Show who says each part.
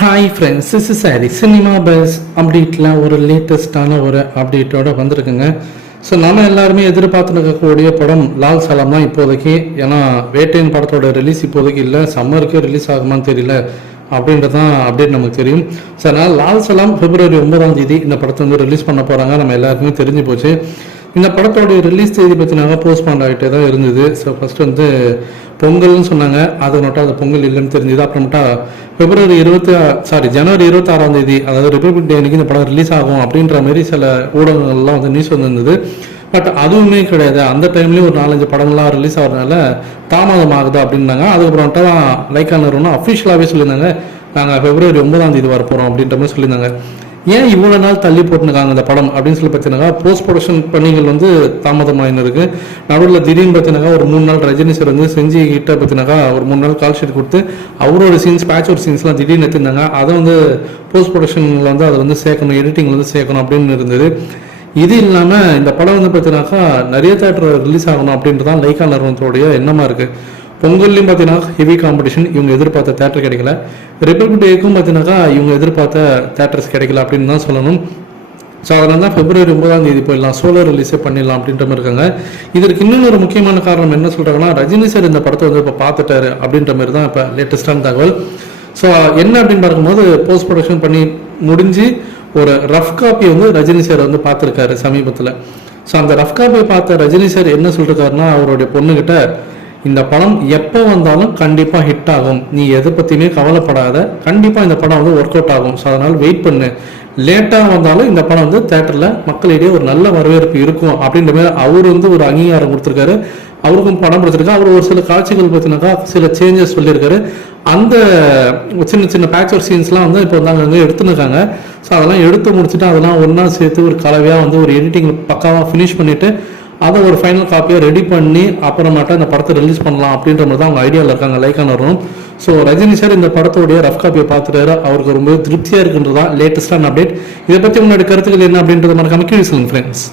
Speaker 1: Hi friends is sorry cinema buzz அப்டேட்டில் ஒரு லேட்டஸ்டான ஒரு அப்டேட்டோட வந்திருக்குங்க. ஸோ நம்ம எல்லாருமே எதிர்பார்த்துருக்கக்கூடிய படம் லால் சலாம் தான் இப்போதைக்கு. ஏன்னா வேட்டையின் படத்தோட ரிலீஸ் இப்போதைக்கு இல்லை. சம்மருக்கு ரிலீஸ் ஆகுமான்னு தெரியல. அப்படின்றது தான் அப்டேட் நமக்கு தெரியும். ஸோ அதனால் லால் சலாம் பிப்ரவரி ஒன்பதாம் தேதி இந்த படத்தை வந்து ரிலீஸ் பண்ண போகிறாங்க நம்ம எல்லாருக்குமே தெரிஞ்சு போச்சு. இந்த படத்தோடைய ரிலீஸ் தேதி பற்றினாங்க போஸ்ட்பாண்ட் ஆகிட்டே தான் இருந்தது. ஸோ ஃபஸ்ட்டு வந்து பொங்கல்னு சொன்னாங்க. அதை மட்டும் அது பொங்கல் இல்லைன்னு தெரிஞ்சது. அப்புறமேட்டா பிப்ரவரி இருபத்தி சாரி ஜனவரி இருபத்தாறாம் தேதி அதாவது ரிப்பப்ளிக் டே அன்னைக்கு இந்த படம் ரிலீஸ் ஆகும் அப்படின்ற மாதிரி சில ஊடகங்கள்லாம் வந்து நியூஸ் வந்திருந்தது. பட் அதுவுமே கிடையாது. அந்த டைம்லேயும் ஒரு நாலஞ்சு படங்கள்லாம் ரிலீஸ் ஆகிறதுனால தாமதம் ஆகுது அப்படின்னாங்க. அதுக்கப்புறமேட்டா தான் லைக்கா நிறுவனம் அஃபிஷியலாகவே சொல்லியிருந்தாங்க. நாங்கள் பிப்ரவரி ஒன்பதாம் தேதி வரப்போகிறோம் அப்படின்ற மாதிரி சொல்லியிருந்தாங்க. ஏன் இவ்வளோ நாள் தள்ளி போட்டுருக்காங்க இந்த படம் அப்படின்னு சொல்லி பார்த்தீங்கன்னா போஸ்ட் ப்ரொடக்ஷன் பணிகள் வந்து தாமதமாயின்னு இருக்கு நடுவில் திடீர்னு பார்த்தீங்கன்னா ஒரு மூணு நாள் ரஜினி சார் வந்து செஞ்சு கிட்ட பார்த்தீங்கன்னா ஒரு மூணு நாள் கால் ஷீட் கொடுத்து அவரோட சீன்ஸ் பேட்ச் ஒரு சீன்ஸ்லாம் திடீர்னு எடுத்திருந்தாங்க. அதை வந்து போஸ்ட் ப்ரொடக்ஷனில் வந்து அதை வந்து சேர்க்கணும் எடிட்டிங்கில் வந்து சேர்க்கணும் அப்படின்னு இருந்தது. இது இல்லாமல் இந்த படம் வந்து பார்த்தீங்கன்னாக்கா நிறைய தேட்டர் ரிலீஸ் ஆகணும் அப்படின்றதான் லைக்கா நிறுவனத்தோடைய எண்ணமாக இருக்குது பொங்கல்லையும் பார்த்தீங்கன்னா ஹெவி காம்படிஷன் இவங்க எதிர்பார்த்த தேட்டர் கிடைக்கல. ரிப்பப்ளிக் டேக்கும் பார்த்தீங்கன்னாக்கா இவங்க எதிர்பார்த்த தேட்டர்ஸ் கிடைக்கல அப்படின்னு தான் சொல்லணும். ஸோ அதனால தான் பிப்ரவரி ஒன்பதாம் தேதி போயிடலாம். சோலர் ரிலீஸே பண்ணிடலாம் அப்படின்ற மாதிரி இருக்காங்க. இதற்கு இன்னும் ஒரு முக்கியமான காரணம் என்ன சொல்கிறாங்கன்னா ரஜினி சார் இந்த படத்தை வந்து இப்போ பார்த்துட்டாரு அப்படின்ற மாதிரி தான் இப்போ லேட்டஸ்டான தகவல். ஸோ என்ன அப்படின்னு பார்க்கும்போது போஸ்ட் ப்ரொடக்ஷன் பண்ணி முடிஞ்சு ஒரு ரஃப் காப்பி வந்து ரஜினி சார் வந்து பார்த்துருக்காரு சமீபத்தில். ஸோ அந்த ரஃப் காப்பியை பார்த்த ரஜினி சார் என்ன சொல்லிருக்காருன்னா அவருடைய பொண்ணுகிட்ட இந்த படம் எப்போ வந்தாலும் கண்டிப்பாக ஹிட் ஆகும். நீ எதை பற்றியுமே கவலைப்படாத. கண்டிப்பாக இந்த படம் வந்து ஒர்க் அவுட் ஆகும். ஸோ அதனால் வெயிட் பண்ணு. லேட்டாக வந்தாலும் இந்த படம் வந்து தேட்டரில் மக்களிடையே ஒரு நல்ல வரவேற்பு இருக்கும் அப்படின்ற மாதிரி அவர் வந்து ஒரு அங்கீகாரம் கொடுத்துருக்காரு. அவருக்கும் படம் பிடிச்சிருக்கு. அவர் ஒரு சில காட்சிகள் பார்த்தீங்கன்னாக்கா சில சேஞ்சஸ் சொல்லியிருக்காரு. அந்த சின்ன சின்ன பேக்சர் சீன்ஸ்லாம் வந்து இப்போ வந்து அங்கே எடுத்துருக்காங்க ஸோ அதெல்லாம் எடுத்து முடிச்சுட்டு அதெல்லாம் ஒன்றா சேர்த்து ஒரு கலவையாக வந்து ஒரு எடிட்டிங் பக்காவாக ஃபினிஷ் பண்ணிவிட்டு அதை ஒரு ஃபைனல் காப்பியை ரெடி பண்ணி அப்புறமாட்ட இந்த படத்தை ரிலீஸ் பண்ணலாம் அப்படின்ற மாதிரி தான் அவங்க ஐடியாவில் இருக்காங்க லைக்கானவரும் ஸோ ரஜினி சார் இந்த படத்தோடைய ரஃப் காப்பியை பார்த்துட்டாரு. அவருக்கு ரொம்ப திருப்தியாக இருக்குன்றதா லேட்டஸ்டான அப்டேட் இதை பற்றி உங்களோட கருத்துக்கள் என்ன அப்படின்றத மறக்காம கீழே சொல்லுங்க ஃப்ரெண்ட்ஸ்